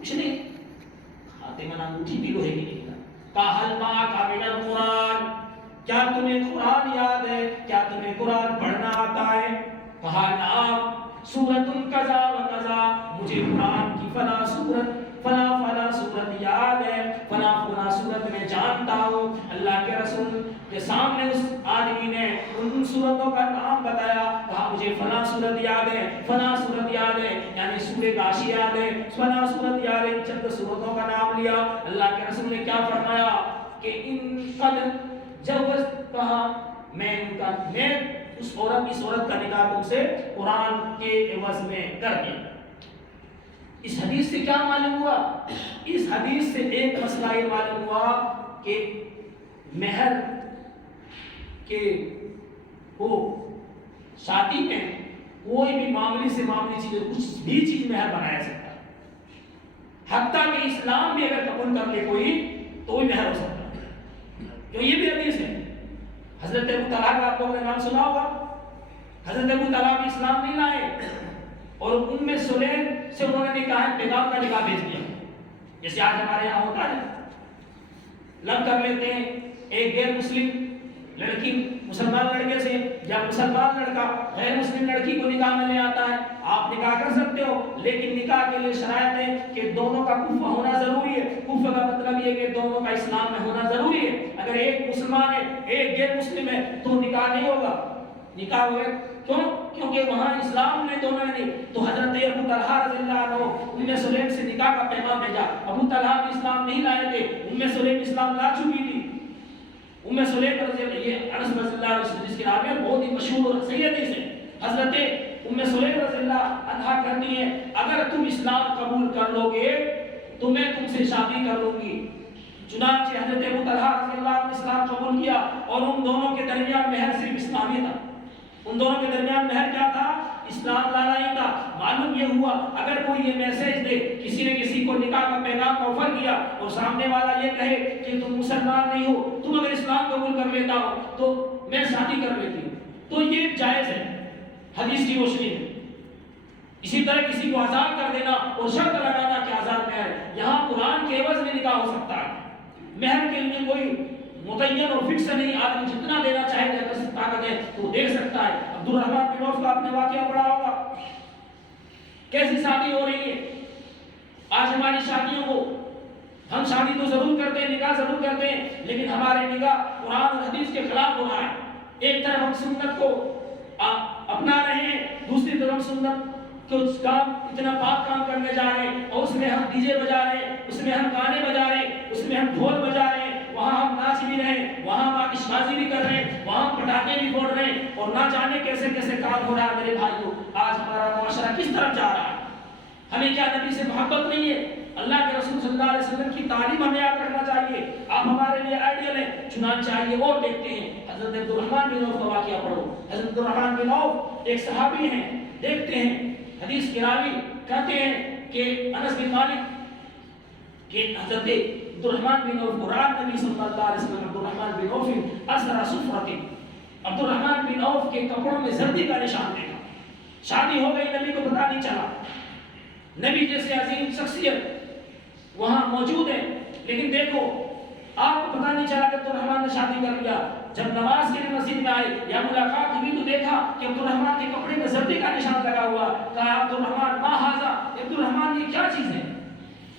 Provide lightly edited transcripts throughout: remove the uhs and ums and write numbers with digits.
کچھ نہیں، خاتمہ انگوٹھی بھی لوہے کی نہیں تھا. کہا هل معك من القرآن، کیا تمہیں قرآن یاد ہے، کیا تمہیں قرآن پڑھنا آتا ہے؟ کہا نعم سورۃ کذا و کذا، مجھے قرآن کی فلاں سورت فلاں سورت یاد ہے، فلاں سورت میں جانتا ہوں. اللہ کے رسول کے سامنے اس آدمی نے ان سورتوں کا نام بتایا، کہا مجھے فلاں سورت یاد ہے، فلاں سورت یاد ہے، یعنی سورہ غاشیہ یاد ہے، فلاں سورت یاد ہے. چند سورتوں کا نام لیا. اللہ کے رسول نے کیا فرمایا کہ ان قد جوز، کہا میں اس عورت کا نکاح تم سے قرآن کے عوض میں کر دیا. اس حدیث سے کیا معلوم ہوا؟ اس حدیث سے ایک مسئلہ یہ معلوم ہوا کہ مہر کے کو شادی میں کوئی بھی معاملی سے معاملی چیز، کچھ بھی چیز مہر بنایا سکتا ہے. حتیٰ کہ اسلام بھی اگر قبول کر لے کوئی تو بھی مہر ہو سکتا ہے. تو یہ بھی حدیث ہے. حضرت ابو طلحہ کا آپ لوگوں نے نام سنا ہوگا. حضرت ابو طلحہ بھی اسلام نہیں لائے اور ام سلیم سے انہوں نے نکاح پیغام کا نکاح بھیج دیا. جیسے آج ہمارے یہاں ہوتا ہے، لب کر لیتے ہیں ایک غیر مسلم لڑکی مسلمان لڑکے سے، یا مسلمان لڑکا غیر مسلم لڑکی کو نکاح میں لے آتا ہے. آپ نکاح کر سکتے ہو، لیکن نکاح کے لیے شرائط ہے کہ دونوں کا کفر ہونا ضروری ہے. کفر کا مطلب یہ کہ دونوں کا اسلام میں ہونا ضروری ہے. اگر ایک مسلمان ہے ایک غیر مسلم ہے تو نکاح نہیں ہوگا. نکاح ہوئے کیوں؟ کیونکہ وہاں اسلام نے دونوں نے نہیں. تو حضرت ابو طلحہ رضی اللہ عنہ ام سلیم سے نکاح کا پیغام بھیجا. ابو طلحہ بھی اسلام نہیں لائے تھے، ام سلیم اسلام لا چکی تھی. ام سلیم رضی اللہ، یہ انس رضی اللہ عنہ جس کے نام ہے بہت ہی مشہور اور صحیح حدیث ہے. حضرت ام سلیم رضی اللہ عنہا کہتی ہے اگر تم اسلام قبول کر لو گے تو میں تم سے شادی کر لوں گی. چنانچہ حضرت ابو طلحہ رضی اللہ عنہ نے اسلام قبول کیا اور ان دونوں کے درمیان مہر صرف اسلامی تھا. ان دونوں کے درمیان مہر کیا تھا؟ اسلام لانا ہی تھا. معلوم یہ ہوا اگر کوئی یہ میسج دے، کسی نے کسی کو نکاح کا پیغام کا آفر کیا اور سامنے والا یہ کہے کہ تم مسلمان نہیں ہو، تم اگر اسلام قبول کر لیتا ہو تو میں شادی کر لیتی ہوں، تو یہ جائز ہے حدیث کی روشنی میں. اسی طرح کسی کو آزاد کر دینا اور شرط لگانا کہ آزاد مہر، یہاں قرآن کے عوض میں نکاح ہو سکتا ہے. مہر کے لیے کوئی متعین اور فکس نہیں، آدمی جتنا دینا چاہے جیسے طاقت ہے تو دے سکتا ہے. عبد الرحمن بن عوف کا آپ نے واقعہ پڑھا ہوگا، کیسی شادی ہو رہی ہے. آج ہماری شادیوں کو ہم شادی تو ضرور کرتے ہیں، نکاح ضرور کرتے ہیں، لیکن ہمارے نکاح قرآن اور حدیث کے خلاف ہو رہا ہے. ایک طرف ہم سنت کو اپنا رہے ہیں، دوسری طرف سنت کچھ کام اتنا پاک کام کرنے جا رہے ہیں اور اس میں ہم ڈی جے بجا رہے ہیں، اس میں ہم گانے بجا رہے ہیں، اس میں ہم ڈھول بجا رہے ہیں، وہاں ہم ناچ بھی رہے ہیں، وہاں ہم آتش بازی بھی کر رہے ہیں، وہاں ہم پٹاخے بھی پھوڑ رہے ہیں، اور نہ جانے کیسے کیسے کام ہو رہا ہے. میرے بھائیوں آج ہمارا معاشرہ کس طرف جا رہا ہے؟ ہمیں کیا نبی سے محبت نہیں ہے؟ اللہ کے رسول صلی اللہ علیہ وسلم کی تعلیم ہمیں یاد رکھنا چاہیے. آپ ہمارے لیے آئیڈیل ہیں. چنانچہ آئیے اور دیکھتے ہیں حضرت عبد الرحمن بن عوف کا واقعہ پڑھو. حضرت عبد الرحمن بن عوف ایک صحابی ہیں. دیکھتے ہیں حدیث کے راوی کہتے ہیں کہ انس بن مالک کہ حضرت عبد الرحمن بن عوف قرآن نبی صلی اللہ علیہ وسلم عبد الرحمن بن عوف اسرا صفرت، عبد الرحمن بن عوف کے کپڑوں میں زردی کا نشان دیکھا. شادی ہو گئی، نبی کو پتہ نہیں چلا. نبی جیسے عظیم شخصیت وہاں موجود ہے، لیکن دیکھو آپ کو پتہ نہیں چلا کہ عبد الرحمن نے شادی کر لیا. جب نماز کے لیے مسجد میں آئے یا ملاقات ہوئی تو دیکھا کہ عبد الرحمن کے کپڑے میں زردی کا نشان لگا ہوا. کہا عبد الرحمن ما ھذا، عبد الرحمن یہ کیا چیز ہے،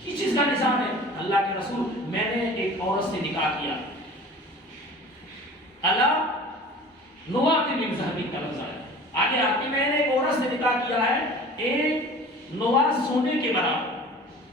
کس چیز کا نشان ہے؟ اللہ کے رسول میں نے ایک عورت سے نکاح کیا. اللہ نوات بن ذہبی کا لفظ ہے آگے آتی، میں نے ایک عورت سے نکاح کیا ہے ایک نواز سونے کے برابر،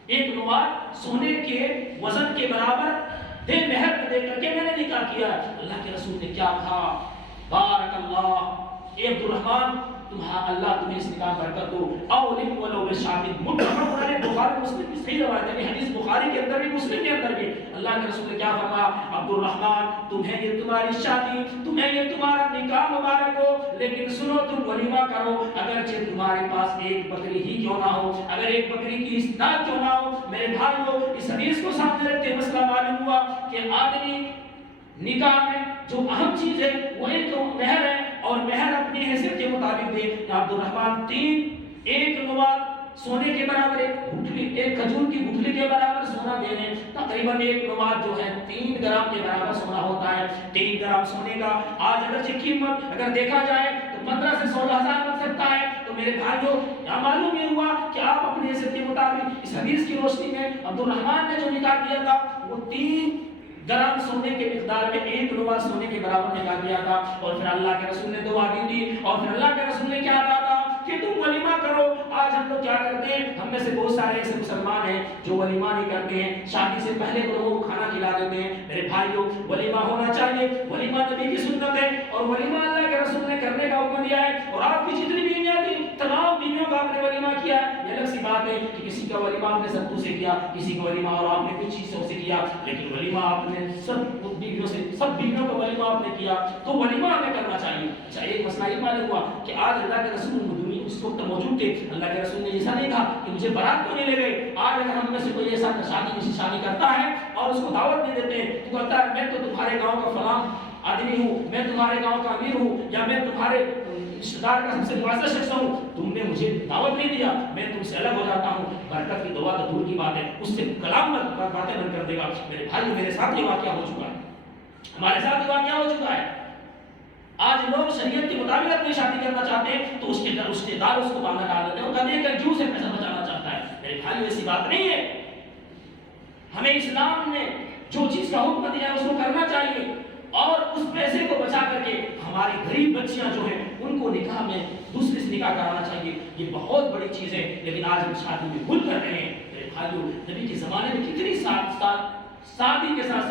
ایک نواز سونے کے وزن کے برابر دے مہر دے کر کے میں نے نکاح کیا. اللہ کے رسول نے کیا کہا؟ بارک اللہ اے عبد الرحمن، اللہ تمہیں اس نکاح برکت دو. اولم ولو بشاهد متفق علیہ، بخاری مسلم کی صحیح روایت ہے، حدیث بخاری کے اندر بھی مسلم کے اندر بھی. اللہ کے رسول نے کیا فرمایا؟ عبد الرحمن تمہیں یہ تمہاری شادی، تمہیں یہ تمہارا نکاح مبارک ہو، لیکن سنو تم ولیمہ کرو. اگرچہ تمہارے پاس ایک بکری ہی کیوں نہ ہو، اگر ایک بکری کی اسناد کیوں نہ ہو. میرے بھائیو اس حدیث کو سامنے رکھتے مسئلہ معلوم ہوا کہ آدمی نکاح میں جو اہم چیز ہے وہ ایک تو مہر ہے، اور مہر اپنی حیثیت کے مطابق دے. عبد الرحمن ایک نوال सोने के बराबर, एक खजूर की गुठली के बराबर सोना दे दें, तकरीबन एक नमाज जो है 3 ग्राम के बराबर सोना होता है। 3 ग्राम सोने का आज अगर कीमत अगर देखा जाए तो 15 से 16 हज़ार बन सकता है। तो मेरे भाइयों, यहाँ मालूम ये हुआ कि आप अपने हैसियत के मुताबिक इस हदीस की रोशनी में अब्दुल रहमान ने जो निकाह किया था वो 3 ग्राम सोने के मिकदार में 1 रुपया सोने के बराबर निकाह किया था। और फिर अल्लाह के रसूल ने दुआ दी और फिर अल्लाह के रसूल ने क्या कहा था कि तुम वलीमा करो। आज हम लोग क्या करते हैं, हम में से बहुत सारे ऐसे मुसलमान हैं जो वलीमा नहीं करते हैं, शादी से पहले लोगों को खाना खिला देते हैं। मेरे भाइयों, वलीमा होना चाहिए, वलीमा नबी की सुन्नत है और वलीमा अल्लाह के रसूल ने करने का हुक्म दिया है। और आपकी जितनी बीवियां थी तमाम बीवियों का आपने वलीमा किया है। ये अलग सी बात है कि किसी का वलीमा आपने सत्तू से किया, किसी का वलीमा और आपने कुछ चीजों से किया, लेकिन वलीमा आपने सब बीवियों से, सब बीवियों का वलीमा आपने किया, तो वलीमा हमें करना चाहिए। अच्छा, एक मसला ये मालूम हुआ कि आज अल्लाह के रसूल उस वक्त मौजूद थे, अल्लाह के रसूल ने ऐसा नहीं कहा कि मुझे बारात क्यों नहीं ले गए। आज अगर हम में से कोई ऐसा शादी करता है और उसको दावत नहीं देते तो कहता है मैं तो तुम्हारे गांव का फलां आदमी हूँ, मैं तुम्हारे गांव का अमीर हूँ, या मैं तुम्हारे रिश्तेदार का सबसे मुआज़्ज़ज़ शख्स हूँ, तुमने मुझे दावत नहीं दिया, मैं तुमसे अलग हो जाता हूँ। बरकत की दुआ तो दूर की बात है, उससे कलाम बातें बंद कर देगा। मेरे भाई, मेरे साथ ये वाक़या हो चुका है, हमारे साथ ये वाक़या हो चुका है। आज लोग शरीयत के मुताबिक अपनी शादी करना चाहते हैं तो उसके रिश्तेदार उसको बांधा डाल देते हैं, वो कहते हैं कि जूस से पैसा बचाना चाहता है। मेरे भाई, ऐसी बात नहीं है। हमें इस्लाम ने जो चीज का हुक्म दिया है उसको करना चाहिए और उस पैसे को बचा करके हमारी गरीब बच्चियां जो हैं उनको निकाह में दूसरे से निकाह कराना चाहिए। ये बहुत बड़ी चीज है, लेकिन आज हम शादी में भूल कर रहे हैं। मेरे भाइयों, नबी के जमाने में कितनी शादी के साथ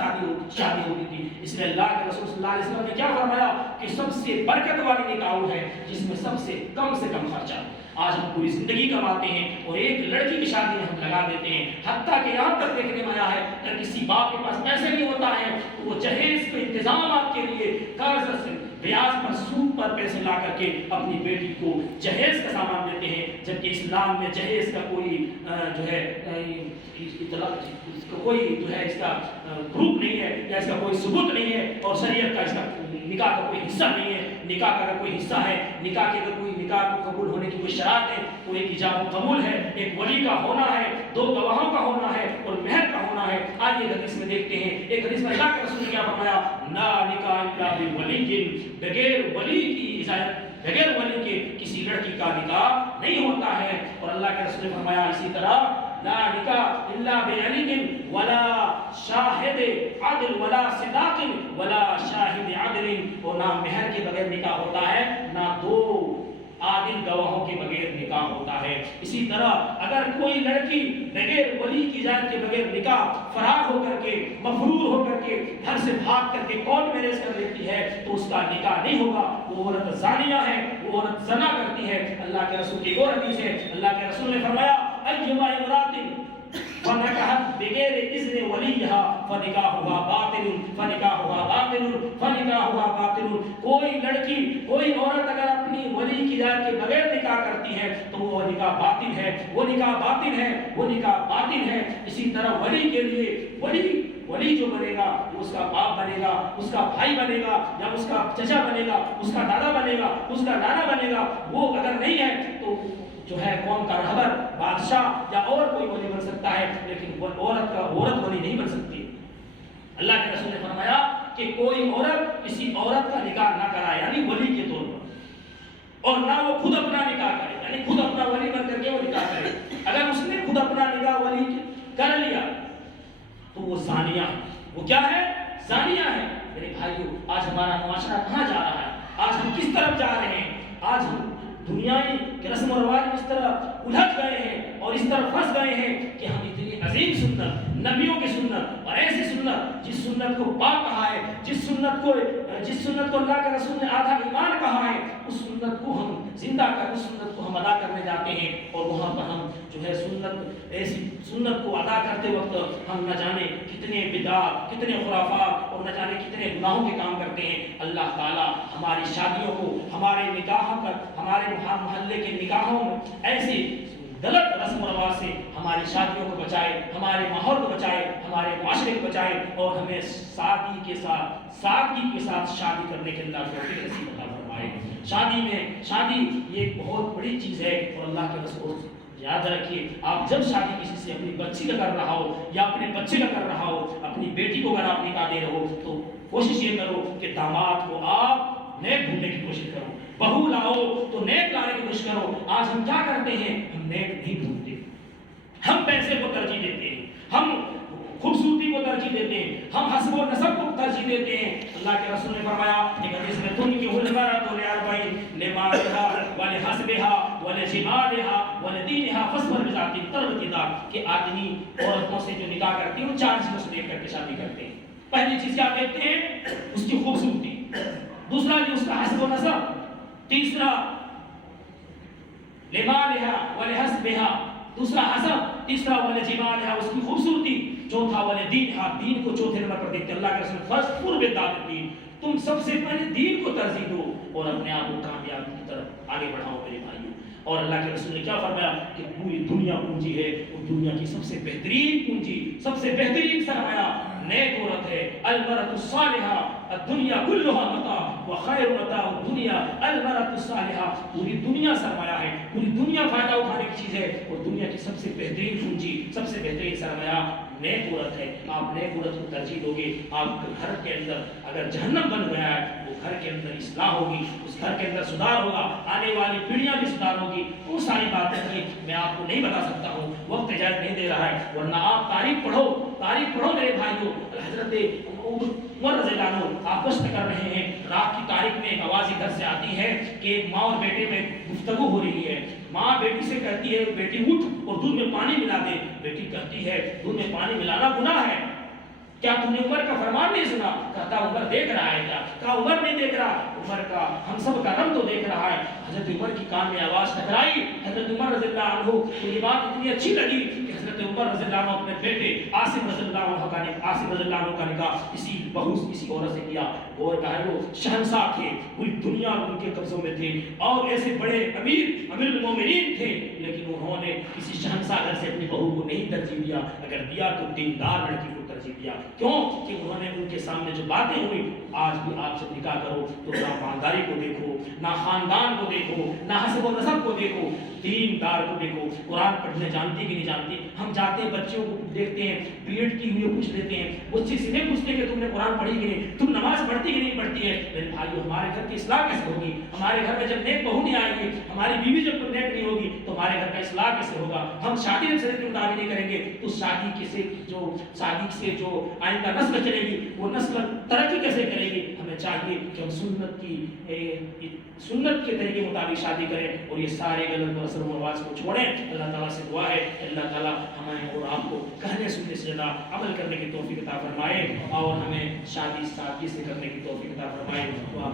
शादी होती थी, इसलिए अल्लाह के रसूल सल्लल्लाहु अलैहि वसल्लम ने क्या फरमाया कि सबसे बरकत वाली निकाह वो है जिसमें सबसे कम खर्चा। आज हम पूरी जिंदगी कमाते हैं और एक लड़की की शादी में हम लगा देते हैं, हत्ता कि यहाँ तक देखने में आया है अगर किसी बाप के पास पैसे नहीं होता है तो वो जहेज के इंतजाम के लिए कर्ज से ब्याज पर सूद पर पैसे ला करके अपनी बेटी को जहेज का सामान देते हैं, जबकि इस्लाम में जहेज का कोई जो है कोई जो है इसका प्रूफ नहीं है या इसका कोई सबूत नहीं है और शरीयत का इसका निकाह का कोई हिस्सा नहीं है। निकाह का अगर कोई हिस्सा है, निकाह के अगर कोई निकाह को कबूल होने की कोई शरात है तो एक इजाब कबूल है, एक वली का होना है, 2 गवाहों का होना है और मेहर का होना है। आज ये हदीस में देखते हैं, एक हदीस में अल्लाह के रसूल ने क्या फरमाया, ना निकाह इल्ला बिवलिय्यिन, बगैर वली की इजाजत, बगैर वली के किसी लड़की का निकाह नहीं होता है। और अल्लाह के रसूल ने फरमाया इसी तरह ला निकाह इल्ला बिअलिय्यिन वला शाहिद अदल वला सिदाकिन वला शाहिद अदलिन, और ना मेहर के बगैर निकाह होता है, ना 2 आदिल गवाहों के बगैर निकाह होता है। इसी तरह अगर कोई लड़की बगैर वली की इजाजत के बगैर निकाह फरार होकर के, मफरूर होकर के, घर से भाग करके कोर्ट मैरिज कर लेती है तो उसका निकाह नहीं होगा, वो औरत ज़ानिया है, वो औरत ज़ना करती है। अल्लाह के रसूल की और हदीस है, अल्लाह के रसूल ने फरमाया अय्युमा इमरातिन फनकाहत बगैर इज़्न वलियहा फनिकाहुहा बातिल फनिकाहुहा बातिल फनिकाहुहा बातिल। कोई लड़की, कोई औरत अगर अपनी वली की इजाजत के बगैर निकाह करती है तो वो निकाह बातिल है, वो निकाह बातिल है, वो निकाह बातिल है। इसी तरह वली के लिए वली जो बनेगा वो उसका बाप बनेगा, उसका भाई बनेगा, या उसका चचा बनेगा, उसका दादा बनेगा, उसका नाना बनेगा। वो अगर नहीं है तो जो है कौम का रहबर, बादशाह या और कोई वली बन सकता है, लेकिन औरत वली नहीं बन सकती। अल्लाह के रसूल ने फरमाया कि कोई औरत किसी औरत का निकाह ना कराए, यानी वली के तौर पर, और ना वो खुद अपना निकाह करे, यानी खुद अपना वली बन करके वो निकाह करे। अगर उसने खुद अपना निकाह वली कर लिया तो वो ज़ानिया है। वो क्या है? ज़ानिया है। मेरे भाइयों, आज हमारा मुआशरा कहाँ जा रहा है? आज हम किस तरफ जा रहे हैं? आज हम दुनियाई के रस्म और रिवाज में इस तरह उलझ गए हैं और इस तरह फंस गए हैं कि हम इतनी अजीम सुन्नत, नबियों की सुन्नत और ऐसी सुन्नत जिस सुन्नत को पाक कहा है, जिस सुन्नत को अल्लाह के रसूल ने आधा ईमान कहा है, उस सुन्नत को हम जिंदा कर, उस सुन्नत को हम अदा करने जाते हैं और वहाँ पर हम जो है ऐसी सुन्नत को अदा करते वक्त हम न जाने कितने बिदअत, कितने खुराफात और न जाने कितने गुनाहों के काम करते हैं। अल्लाह ताला हमारी शादियों को, हमारे निकाहों पर, हमारे मोहल्ले के निकाहों में ऐसी गलत रस्म रवाज से हमारी शादियों को बचाए, हमारे माहौल को बचाए, हमारे माशरे को बचाए और हमें सादगी के साथ शादी करने के अल्लाह तौफीक नसीब अता फरमाए। शादी ये एक बहुत बड़ी चीज़ है और अल्लाह के रसूल याद रखिए, आप जब शादी किसी से अपनी बच्ची का कर रहा हो या अपने बच्चे का कर रहा हो, अपनी बेटी को अगर आप निकाह दे रहे हो, तो कोशिश ये करो कि दामाद को आप नेक ढूंढने की कोशिश करो, बहू लाओ तो नेक लाने की कोशिश करो। आज हम क्या करते हैं, हम नेक नहीं ढूंढते, हम पैसे को तरजीह देते हैं, हम खूबसूरती को तरजीह देते हैं, हम हस्ब और नसब को तरजीह देते हैं। अल्लाह के रसूल ने फरमाया एक हदीस में, तुम की हुलमरत व लिअरबईन लिमालिहा व लिहस्बिहा व लिजिमालिहा व लिदीनिहा फस्बर बिजाति तरबतिदा, कि आदमी औरतों से जो निकाह करते हैं वो चार चीजों से देख करके शादी करते हैं। पहली चीज क्या देखते हैं, उसकी खूबसूरती, दूसरा जी उसका हस्ब और नसब, तीसरा लिमालिहा व लिहस्बिहा, दूसरा हसब, तीसरा वाले जिमाल है उसकी खूबसूरती, चौथा वाले दीन है, दीन को चौथे नंबर पर देखते हैं। अल्लाह के रसूल फर्स्ट पूर्व दीन, तुम सबसे पहले दीन को तरजीह दो और अपने आप को कामयाबी की तरफ आगे बढ़ाओ मेरे भाइयों। और अल्लाह के रसूल ने क्या फरमाया कि पूरी दुनिया पूंजी है और दुनिया की सबसे बेहतरीन पूंजी, सबसे बेहतरीन सरमाया नेक औरत है। अल-मरअतु सालिहा अद-दुनिया कुल्लुहा मता व खैरु मताउ दुनिया अल-मरअतु सालिहा, पूरी दुनिया सरमाया है, पूरी दुनिया फायदा उठाने की चीज है और दुनिया की सबसे बेहतरीन पूंजी, सबसे बेहतरीन सरमाया नेक औरत है। आप नेक औरत को तरजीह दोगे, आपके घर के अंदर अगर जहन्नम बन गया है, वो घर के अंदर इस्लाह होगी, उस घर के अंदर सुधार होगा, आने वाली पीढ़ियां भी सुधार होगी। वो सारी बातें मैं आपको नहीं बता सकता हूँ, वक्त इजाजत नहीं दे रहा है, वरना आप तारीख पढ़ो मेरे भाइयों। हजरत उमर रज़ियल्लाहु अन्हु आप गश्त कर रहे हैं, रात की तारीख में एक आवाज़ इधर से आती है कि माँ और बेटे में गुफ्तगू हो रही है। माँ बेटी से कहती है बेटी उठ और दूध में पानी मिला दे। बेटी कहती है दूध में पानी मिलाना गुनाह है, क्या तुमने उमर का फरमान नहीं सुना? कहता उमर देख रहा है क्या? कहा उमर नहीं देख रहा, उमर का हम सब का रब तो देख रहा है। हजरत उमर की कान में आवाज टकराई। हजरत उमर रज़ियल्लाहु अन्हु को ये बात इतनी अच्छी लगी कि हजरत उमर रज़ियल्लाहु अन्हु अपने बेटे आसिम रज़ियल्लाहु अन्हु का निकाह इसी औरत से किया। और कहा वो शहंशाह थे, पूरी दुनिया उनके कब्जों में थे और ऐसे बड़े अमीरुल मोमिनीन थे, लेकिन उन्होंने किसी शहंशाह घर से अपनी बहू को नहीं तरजीह दिया, अगर दिया तो दीनदार लड़की को तरजीह दिया। क्यों कि उन्होंने उनके सामने जो बातें हुई, आज भी आप जब निकाह करो तो ना ईमानदारी को देखो, ना खानदान को देखो, ना हसब और नसब को देखो, दीनदार को देखो। कुरान पढ़ने जानती कि नहीं जानती? हम जाते हैं बच्चों को देखते हैं, बीएड की हुई पूछ लेते हैं, बच्चे सीधे पूछते हैं कि तुमने कुरान पढ़ी कि नहीं, तुम नमाज पढ़ती कि नहीं पढ़ती है। मेरे भाइयों, हमारे घर की इस्लाह कैसे होगी? हमारे घर में जब नेक बहू नहीं आएगी, हमारी बीवी जब नेक नहीं होगी, तो हमारे घर का इस्लाह कैसे होगा? हम शादी शरीयत के मुताबिक नहीं करेंगे तो शादी से जो आइंदा नस्ल चलेगी वो नस्ल तरक्की कैसे करेगी? हमें चाहिए कि हम सुन्नत के तरीके मुताबिक शादी करें और ये सारे गलत रस्म व रिवाज को छोड़ें। अल्लाह ताला से दुआ है अल्लाह ताला हमें और आपको कहने सुनने से ज़्यादा अमल करने की तौफीक अता फरमाए और हमें शादी सादगी से करने की तौफीक अता फरमाए। तो आप